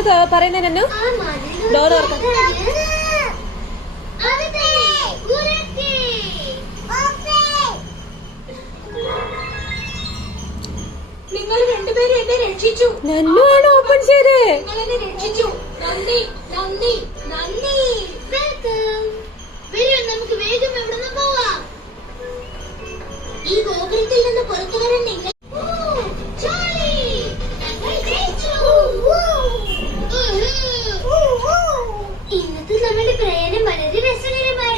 എന്താ പറയുന്നേ നന്നു? ഡോർ തുറക്കാം. നിങ്ങൾ രണ്ടുപേരും എന്നെ രക്ഷിച്ചു. നന്നു ആണ് ഓപ്പൺ ചെയ്തേ. നിങ്ങൾ എന്നെ രക്ഷിച്ചു. നന്ദി നന്ദി നന്ദി. വെൽക്കം. വരൂ, നമുക്ക് വേഗം എവിടെ നിന്ന് പോവാം. ഈ ഗോപുരത്തിൽ നിന്ന് പുറത്തു വരാൻ നിങ്ങൾ